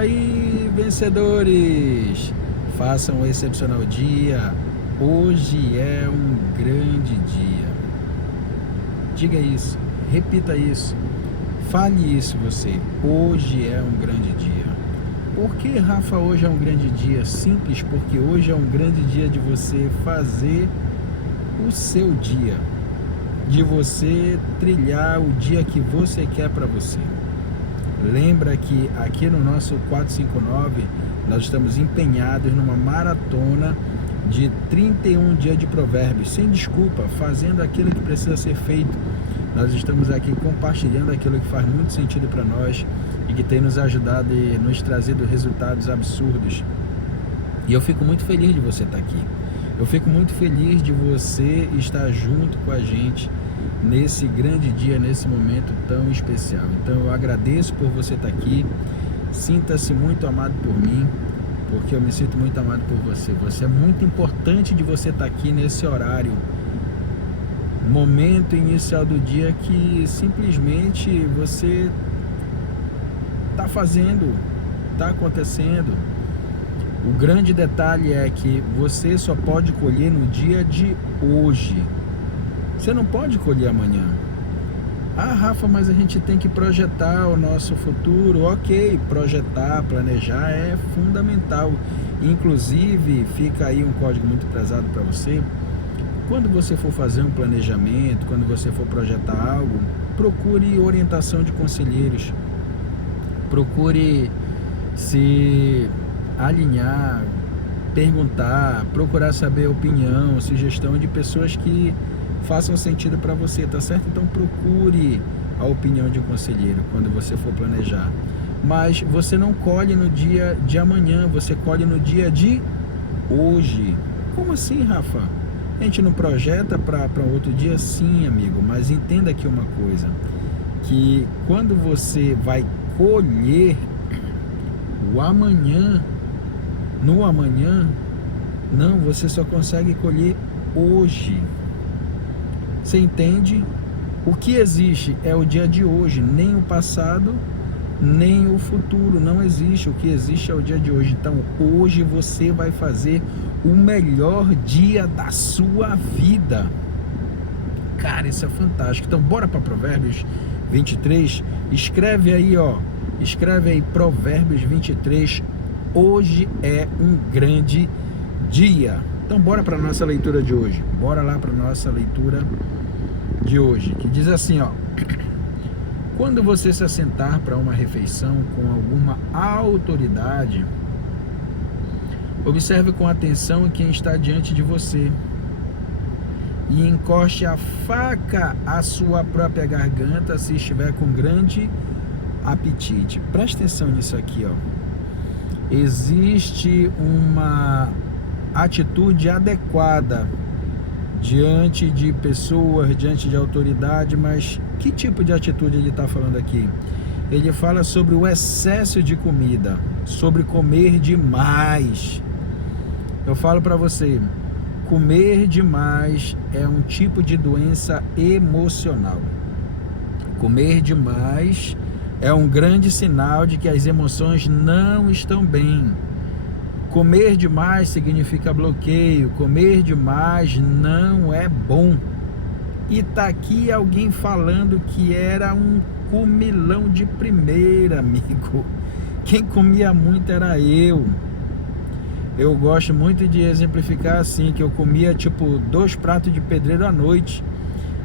aí, vencedores! Façam um excepcional dia. Hoje é um grande dia. Diga isso, repita isso, fale isso você. Hoje é um grande dia. Por que, Rafa, hoje é um grande dia? Simples, porque hoje é um grande dia de você fazer o seu dia, de você trilhar o dia que você quer para você. Lembra que aqui no nosso 459 nós estamos empenhados numa maratona de 31 dias de provérbios, sem desculpa, fazendo aquilo que precisa ser feito. Nós estamos aqui compartilhando aquilo que faz muito sentido para nós e que tem nos ajudado e nos trazido resultados absurdos. E eu fico muito feliz de você estar aqui. Eu fico muito feliz de você estar junto com a gente nesse grande dia, nesse momento tão especial. Então eu agradeço por você estar aqui. Sinta-se muito amado por mim, porque eu me sinto muito amado por você. Você é muito importante de você estar aqui nesse horário, momento inicial do dia que simplesmente você está fazendo, está acontecendo. O grande detalhe é que você só pode colher no dia de hoje. Você não pode colher amanhã. Ah, Rafa, mas a gente tem que projetar o nosso futuro. Ok, projetar, planejar é fundamental. Inclusive, fica aí um código muito pesado para você. Quando você for fazer um planejamento, quando você for projetar algo, procure orientação de conselheiros. Procure se alinhar, perguntar, procurar saber a opinião, sugestão de pessoas que façam sentido para você, tá certo? Então procure a opinião de um conselheiro quando você for planejar. Mas você não colhe no dia de amanhã, você colhe no dia de hoje. Como assim, Rafa? A gente não projeta para outro dia? Sim, amigo, mas entenda aqui uma coisa, que quando você vai colher o amanhã, no amanhã, não, você só consegue colher hoje. Você entende? O que existe é o dia de hoje, nem o passado, nem o futuro, não existe. O que existe é o dia de hoje. Então, hoje você vai fazer o melhor dia da sua vida. Cara, isso é fantástico. Então, bora para Provérbios 23. Escreve aí, ó. Escreve aí Provérbios 23. Hoje é um grande dia. Então, bora para a nossa leitura de hoje. Bora lá para a nossa leitura de hoje, que diz assim, ó: quando você se assentar para uma refeição com alguma autoridade, observe com atenção quem está diante de você e encoste a faca à sua própria garganta se estiver com grande apetite. Presta atenção nisso aqui, ó. Existe uma atitude adequada diante de pessoas, diante de autoridade, mas que tipo de atitude ele está falando aqui? Ele fala sobre o excesso de comida, sobre comer demais. Eu falo para você, comer demais é um tipo de doença emocional. Comer demais é um grande sinal de que as emoções não estão bem. Comer demais significa bloqueio. Comer demais não é bom. E tá aqui alguém falando que era um comilão de primeira, amigo. Quem comia muito era eu. Eu gosto muito de exemplificar assim, que eu comia tipo 2 pratos de pedreiro à noite.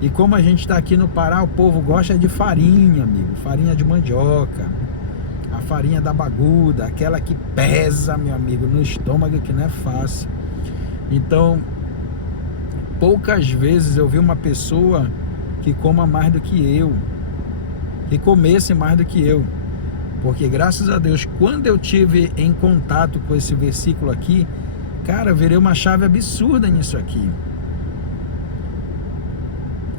E como a gente está aqui no Pará, o povo gosta de farinha, amigo. Farinha de mandioca. A farinha da baguda, aquela que pesa, meu amigo, no estômago, que não é fácil. Então, poucas vezes eu vi uma pessoa que coma mais do que eu, que comesse mais do que eu. Porque graças a Deus, quando eu tive em contato com esse versículo aqui, cara, eu virei uma chave absurda nisso aqui.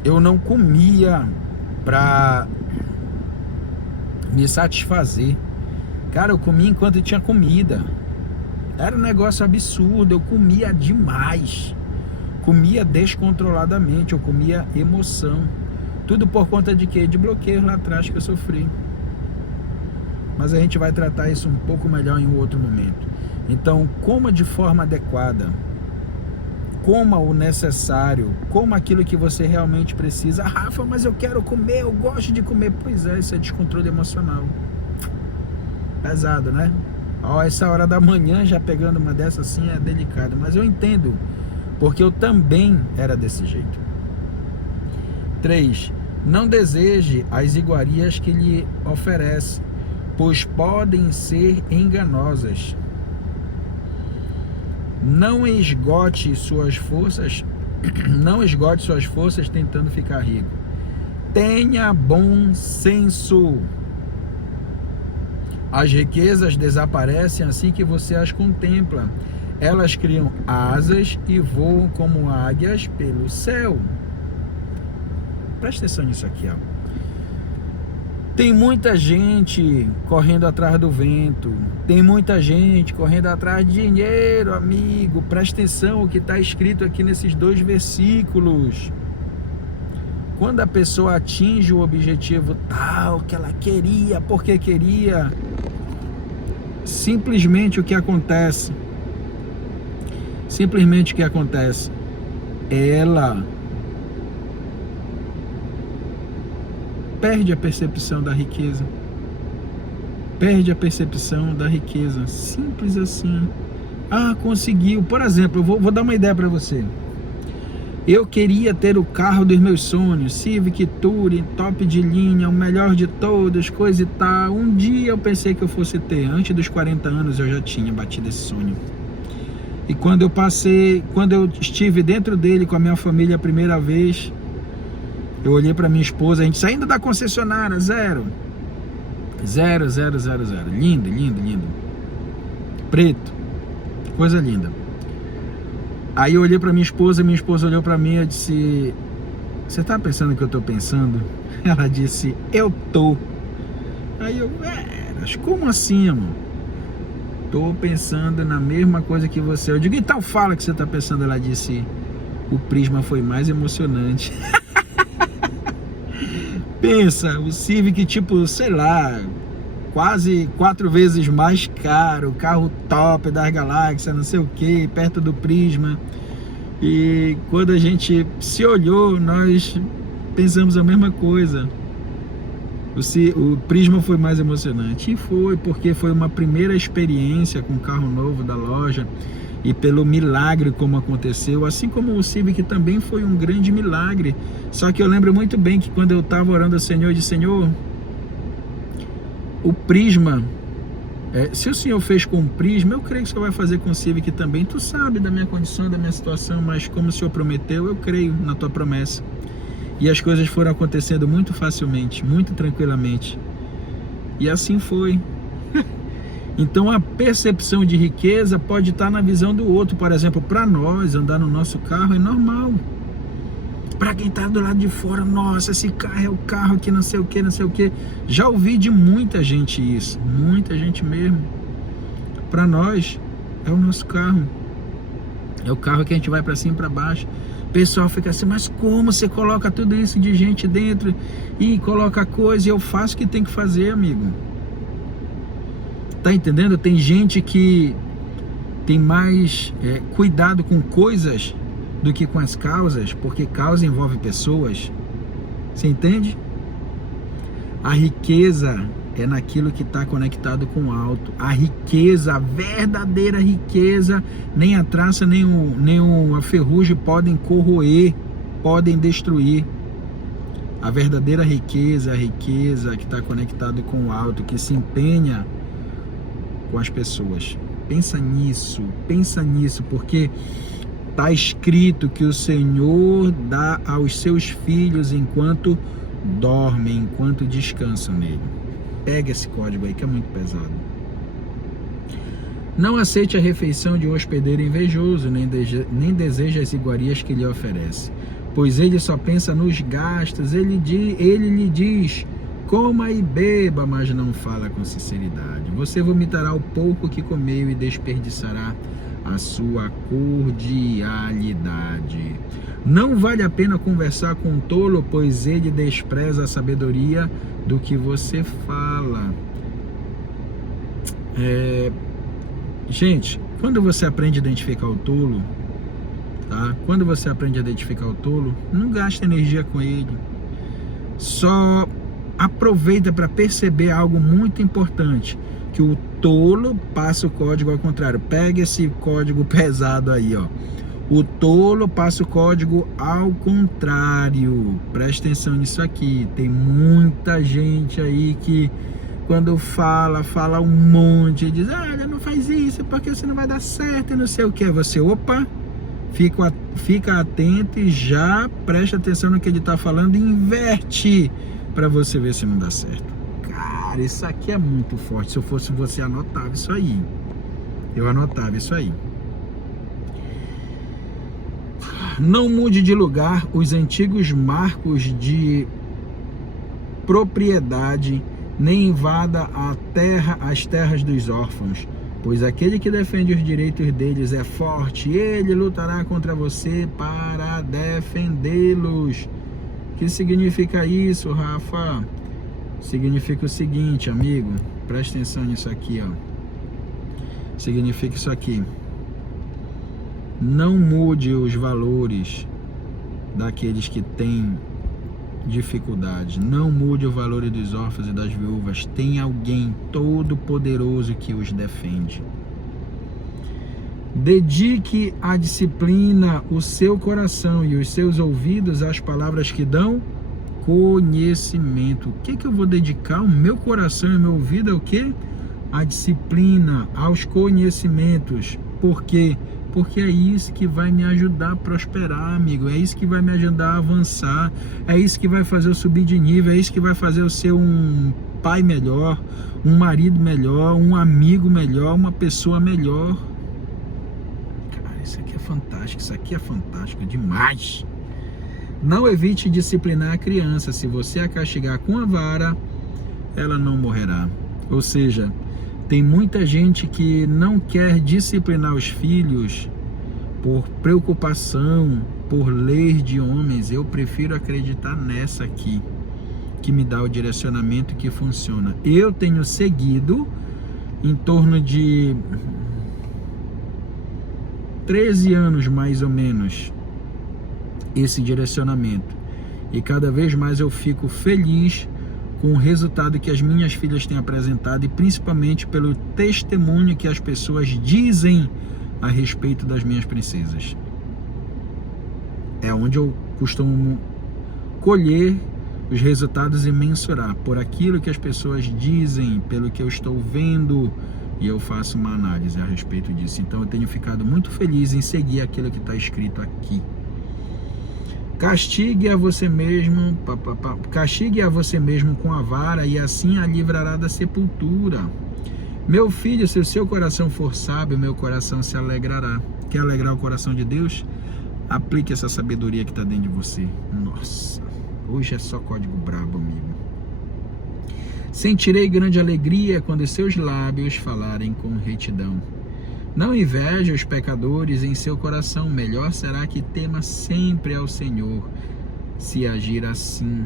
Eu não comia para me satisfazer. Cara, eu comia enquanto eu tinha comida. Era um negócio absurdo. Eu comia demais. Comia descontroladamente. Eu comia emoção. Tudo por conta de quê? De bloqueios lá atrás que eu sofri. mas a gente vai tratar isso um pouco melhor em um outro momento. Então, coma de forma adequada, coma o necessário, coma aquilo que você realmente precisa. Rafa, mas eu quero comer, eu gosto de comer. Pois é, isso é descontrole emocional. Pesado, né? Ó, essa hora da manhã já pegando uma dessa assim é delicado, mas eu entendo, porque eu também era desse jeito. 3. Não deseje as iguarias que lhe oferece, pois podem ser enganosas. Não esgote suas forças tentando ficar rico. Tenha bom senso. As riquezas desaparecem assim que você as contempla. Elas criam asas e voam como águias pelo céu. Presta atenção nisso aqui, ó. Tem muita gente correndo atrás do vento. Tem muita gente correndo atrás de dinheiro, amigo. Presta atenção o que está escrito aqui nesses 2 versículos. Quando a pessoa atinge o objetivo tal que ela queria, porque queria, simplesmente o que acontece? Ela perde a percepção da riqueza. Simples assim. Ah, conseguiu. Por exemplo, eu vou dar uma ideia para você. Eu queria ter o carro dos meus sonhos, Civic Touring, top de linha, o melhor de todos, coisa e tal. Um dia eu pensei que eu fosse ter. Antes dos 40 anos eu já tinha batido esse sonho. E quando eu estive dentro dele com a minha família a primeira vez, eu olhei para minha esposa, a gente saindo da concessionária, zero. Lindo. Preto. Coisa linda. Aí eu olhei para minha esposa olhou para mim e disse: você tá pensando o que eu tô pensando? Ela disse: eu tô. Aí eu, mas como assim, amor? Tô pensando na mesma coisa que você. Eu digo: então fala que você tá pensando. Ela disse: o Prisma foi mais emocionante. Pensa, o Civic, tipo, sei lá, quase 4 vezes mais caro, carro top das galáxias, não sei o que, perto do Prisma. E quando a gente se olhou, nós pensamos a mesma coisa. O Prisma foi mais emocionante. E foi, porque foi uma primeira experiência com o carro novo da loja. E pelo milagre como aconteceu, assim como o Civic também foi um grande milagre. Só que eu lembro muito bem que quando eu estava orando ao Senhor, eu disse: Senhor, o Prisma, se o Senhor fez com o Prisma, eu creio que o Senhor vai fazer com o Civic também. Tu sabe da minha condição, da minha situação, mas como o Senhor prometeu, eu creio na tua promessa. E as coisas foram acontecendo muito facilmente, muito tranquilamente. E assim foi. Então a percepção de riqueza pode estar na visão do outro. Por exemplo, para nós, andar no nosso carro é normal. Para quem está do lado de fora, nossa, esse carro é o carro que não sei o que, não sei o que. Já ouvi de muita gente isso, muita gente mesmo. Para nós, é o nosso carro. É o carro que a gente vai para cima e para baixo. O pessoal fica assim: mas como você coloca tudo isso de gente dentro e coloca coisa? E eu faço o que tem que fazer, amigo. Tá entendendo? Tem gente que tem mais cuidado com coisas do que com as causas, porque causa envolve pessoas. Você entende? A riqueza é naquilo que está conectado com o alto. A riqueza, a verdadeira riqueza, nem a traça, nem a ferrugem podem corroer, podem destruir. A verdadeira riqueza, a riqueza que está conectada com o alto, que se empenha com as pessoas. Pensa nisso, porque está escrito que o Senhor dá aos seus filhos enquanto dormem, enquanto descansam nele. Pega esse código aí que é muito pesado. Não aceite a refeição de um hospedeiro invejoso, nem deseje as iguarias que lhe oferece, pois ele só pensa nos gastos. Ele lhe diz: coma e beba, mas não fala com sinceridade. Você vomitará o pouco que comeu e desperdiçará a sua cordialidade. Não vale a pena conversar com um tolo, pois ele despreza a sabedoria do que você fala. Gente, quando você aprende a identificar o tolo, tá? Quando você aprende a identificar o tolo, não gasta energia com ele. Só aproveita para perceber algo muito importante, que o tolo passa o código ao contrário. Pega esse código pesado aí, ó. O tolo passa o código ao contrário. Presta atenção nisso aqui. Tem muita gente aí que quando fala um monte e diz: olha, não faz isso porque você não vai dar certo e não sei o que. Você, opa, fica atento e já presta atenção no que ele está falando e inverte para você ver se não dá certo. Cara, isso aqui é muito forte. Se eu fosse você, anotava isso aí. Eu anotava isso aí. Não mude de lugar os antigos marcos de propriedade, nem invada as terras dos órfãos, pois aquele que defende os direitos deles é forte, ele lutará contra você para defendê-los. O que significa isso, Rafa? Significa o seguinte, amigo, presta atenção nisso aqui, ó. Significa isso aqui: não mude os valores daqueles que têm dificuldade. Não mude o valor dos órfãos e das viúvas. Tem alguém todo poderoso que os defende. Dedique à disciplina o seu coração e os seus ouvidos às palavras que dão conhecimento. O que eu vou dedicar? O meu coração e o meu ouvido é o quê? A disciplina, aos conhecimentos. Por quê? Porque é isso que vai me ajudar a prosperar, amigo. É isso que vai me ajudar a avançar. É isso que vai fazer eu subir de nível. É isso que vai fazer eu ser um pai melhor, um marido melhor, um amigo melhor, uma pessoa melhor. Cara, isso aqui é fantástico. Isso aqui é fantástico demais. Não evite disciplinar a criança. Se você a castigar com a vara, ela não morrerá. Ou seja, tem muita gente que não quer disciplinar os filhos por preocupação, por leis de homens. Eu prefiro acreditar nessa aqui, que me dá o direcionamento que funciona. Eu tenho seguido em torno de 13 anos mais ou menos esse direcionamento. E cada vez mais eu fico feliz com o resultado que as minhas filhas têm apresentado e principalmente pelo testemunho que as pessoas dizem a respeito das minhas princesas. É onde eu costumo colher os resultados e mensurar por aquilo que as pessoas dizem, pelo que eu estou vendo, e eu faço uma análise a respeito disso. Então eu tenho ficado muito feliz em seguir aquilo que está escrito aqui. Castigue a você mesmo com a vara e assim a livrará da sepultura. Meu filho, se o seu coração for sábio, meu coração se alegrará. Quer alegrar o coração de Deus? Aplique essa sabedoria que está dentro de você. Nossa, hoje é só código brabo, amigo. Sentirei grande alegria quando seus lábios falarem com retidão. Não inveje os pecadores em seu coração, melhor será que tema sempre ao Senhor, se agir assim.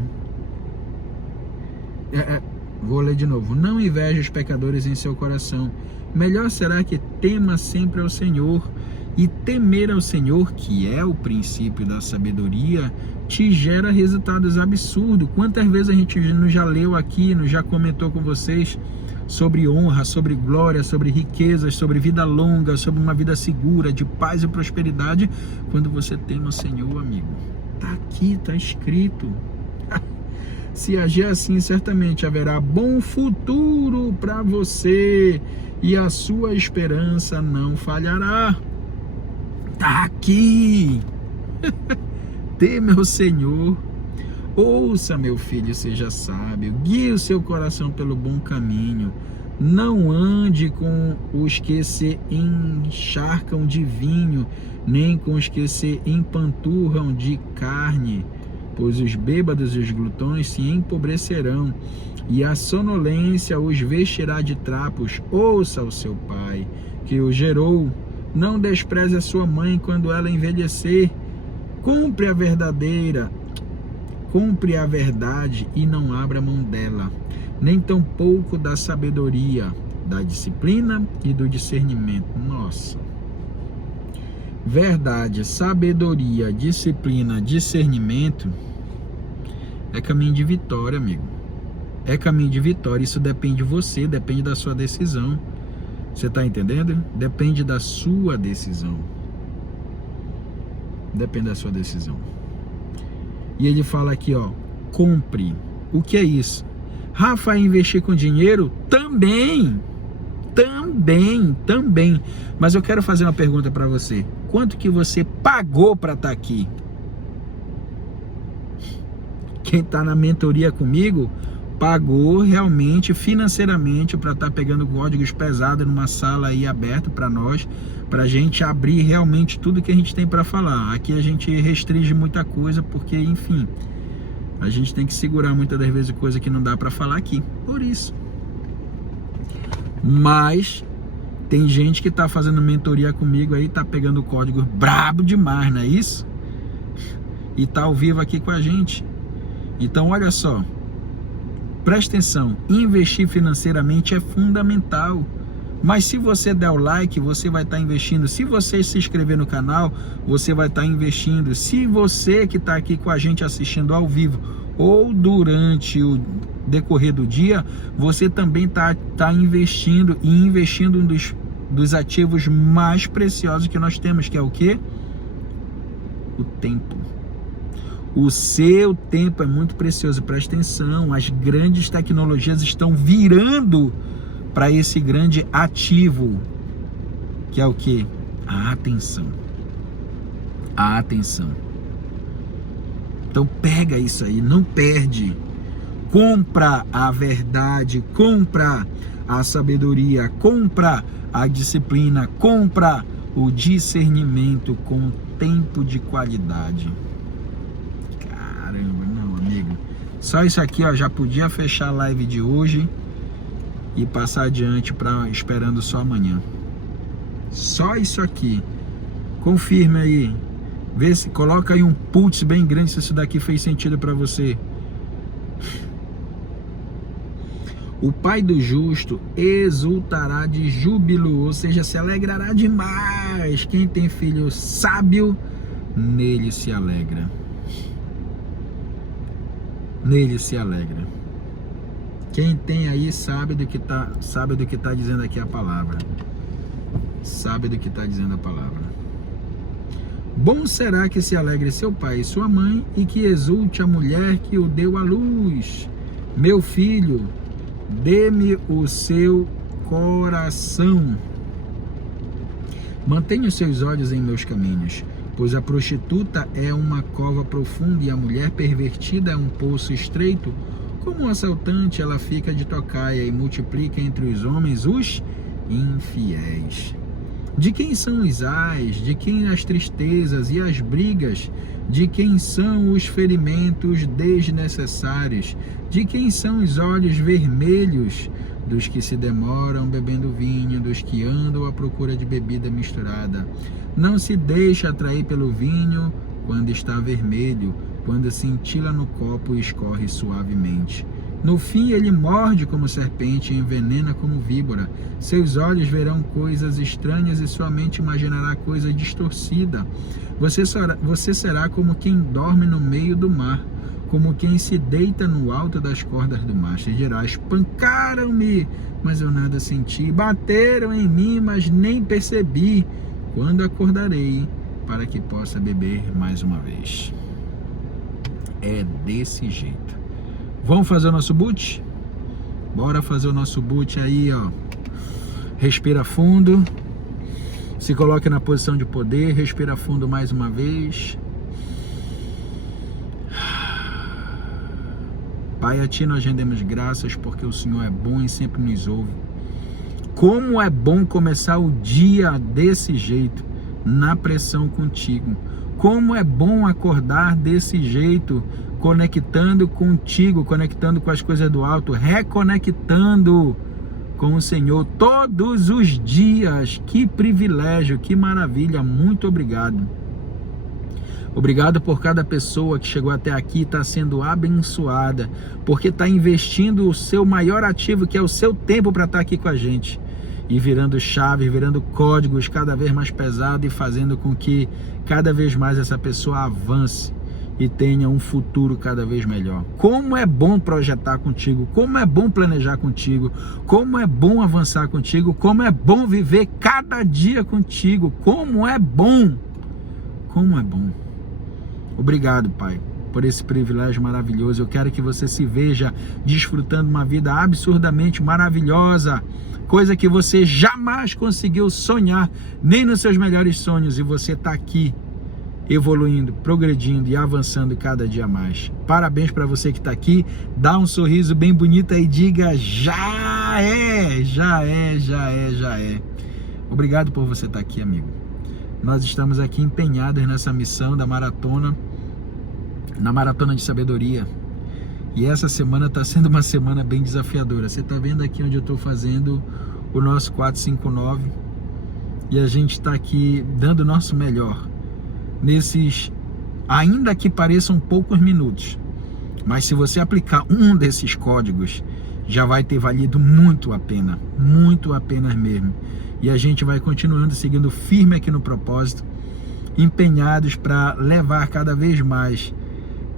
Vou ler de novo. Não inveje os pecadores em seu coração, melhor será que tema sempre ao Senhor. E temer ao Senhor, que é o princípio da sabedoria, te gera resultados absurdos. Quantas vezes a gente não já leu aqui, não já comentou com vocês sobre honra, sobre glória, sobre riquezas, sobre vida longa, sobre uma vida segura, de paz e prosperidade, quando você teme ao Senhor, amigo. Tá aqui, tá escrito. Se agir assim, certamente haverá bom futuro para você e a sua esperança não falhará. Tá aqui. Teme ao Senhor. Ouça, meu filho, seja sábio. Guie o seu coração pelo bom caminho. Não ande com os que se encharcam de vinho, nem com os que se empanturram de carne, pois os bêbados e os glutões se empobrecerão, e a sonolência os vestirá de trapos. Ouça o seu pai, que o gerou. Não despreze a sua mãe quando ela envelhecer. Cumpre a verdade e não abra mão dela, nem tampouco da sabedoria. da disciplina e do discernimento. Nossa. Verdade, sabedoria, disciplina, discernimento é caminho de vitória, amigo. É caminho de vitória. Isso depende de você, depende da sua decisão. Você está entendendo? Depende da sua decisão. Depende da sua decisão. E ele fala aqui, ó, compre. O que é isso? Rafa, investir com dinheiro? Também. Mas eu quero fazer uma pergunta para você. Quanto que você pagou para estar aqui? Quem está na mentoria comigo pagou realmente financeiramente para estar pegando códigos pesados numa sala aí aberta para nós, para a gente abrir realmente tudo que a gente tem para falar. Aqui a gente restringe muita coisa porque, enfim, a gente tem que segurar muitas das vezes coisa que não dá para falar aqui. Por isso. Mas tem gente que está fazendo mentoria comigo aí, tá pegando código brabo demais, não é isso? E tá ao vivo aqui com a gente. Então olha só, presta atenção, investir financeiramente é fundamental. Mas se você der o like, você vai estar investindo. Se você se inscrever no canal, você vai estar investindo. Se você que está aqui com a gente assistindo ao vivo ou durante o decorrer do dia, você também tá investindo, e investindo um dos ativos mais preciosos que nós temos, que é o quê? O tempo. O seu tempo é muito precioso, presta atenção. As grandes tecnologias estão virando para esse grande ativo, que é o quê? A atenção. A atenção. Então pega isso aí, não perde. Compra a verdade, compra a sabedoria, compra a disciplina, compra o discernimento com tempo de qualidade. Caramba, não, amigo. Só isso aqui, ó, já podia fechar a live de hoje e passar adiante para esperando só amanhã. Só isso aqui. Confirme aí. Vê se coloca aí um putz bem grande se isso daqui fez sentido para você. O pai do justo exultará de júbilo, ou seja, se alegrará demais. Quem tem filho sábio, nele se alegra. Nele se alegra. Quem tem aí sabe do que tá dizendo aqui a palavra. Sabe do que está dizendo a palavra. Bom será que se alegre seu pai e sua mãe, e que exulte a mulher que o deu à luz. Meu filho, dê-me o seu coração. Mantenha os seus olhos em meus caminhos, pois a prostituta é uma cova profunda e a mulher pervertida é um poço estreito. Como um assaltante, ela fica de tocaia e multiplica entre os homens os infiéis. De quem são os ais, de quem as tristezas e as brigas, de quem são os ferimentos desnecessários, de quem são os olhos vermelhos, dos que se demoram bebendo vinho, dos que andam à procura de bebida misturada. Não se deixe atrair pelo vinho quando está vermelho, quando cintila no copo e escorre suavemente. No fim ele morde como serpente e envenena como víbora. Seus olhos verão coisas estranhas e sua mente imaginará coisa distorcida. Você será como quem dorme no meio do mar, como quem se deita no alto das cordas do mar. Você dirá: espancaram-me, mas eu nada senti. Bateram em mim, mas nem percebi. Quando acordarei, para que possa beber mais uma vez. É desse jeito. Vamos fazer o nosso boot? Bora fazer o nosso boot aí, ó. Respira fundo. Se coloque na posição de poder. Respira fundo mais uma vez. Pai, a Ti nós rendemos graças porque o Senhor é bom e sempre nos ouve. Como é bom começar o dia desse jeito, na pressão contigo. Como é bom acordar desse jeito, conectando contigo, conectando com as coisas do alto, reconectando com o Senhor todos os dias. Que privilégio, que maravilha, muito obrigado. Obrigado por cada pessoa que chegou até aqui e está sendo abençoada, porque está investindo o seu maior ativo, que é o seu tempo, para estar aqui com a gente. E virando chaves, virando códigos cada vez mais pesados e fazendo com que cada vez mais essa pessoa avance e tenha um futuro cada vez melhor. Como é bom projetar contigo, como é bom planejar contigo, como é bom avançar contigo, como é bom viver cada dia contigo, como é bom, como é bom. Obrigado, Pai, por esse privilégio maravilhoso. Eu quero que você se veja desfrutando uma vida absurdamente maravilhosa, coisa que você jamais conseguiu sonhar, nem nos seus melhores sonhos, e você está aqui evoluindo, progredindo e avançando cada dia mais. Parabéns para você que está aqui. Dá um sorriso bem bonito e diga: já é, já é, já é, já é. Obrigado por você estar aqui, amigo. Nós estamos aqui empenhados nessa missão da maratona, na maratona de sabedoria. E essa semana está sendo uma semana bem desafiadora. Você está vendo aqui onde eu estou fazendo o nosso 459 e a gente está aqui dando o nosso melhor nesses, ainda que pareçam poucos minutos, mas se você aplicar um desses códigos, já vai ter valido muito a pena mesmo. E a gente vai continuando seguindo firme aqui no propósito, empenhados para levar cada vez mais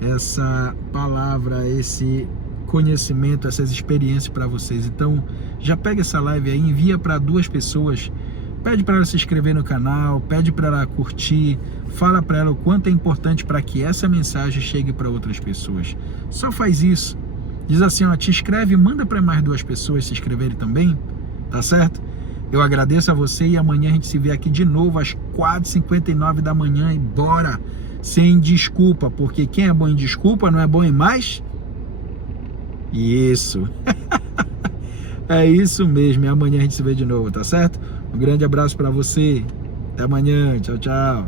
essa palavra, esse conhecimento, essas experiências para vocês. Então já pega essa live aí, envia para 2 pessoas, pede para ela se inscrever no canal, pede para ela curtir, fala para ela o quanto é importante para que essa mensagem chegue para outras pessoas. Só faz isso, diz assim, ó, te inscreve, manda para mais 2 pessoas se inscreverem também, tá certo? Eu agradeço a você e amanhã a gente se vê aqui de novo às 4h59 da manhã e bora, sem desculpa, porque quem é bom em desculpa não é bom em mais? Isso. É isso mesmo, e amanhã a gente se vê de novo, tá certo? Um grande abraço para você, até amanhã, tchau, tchau.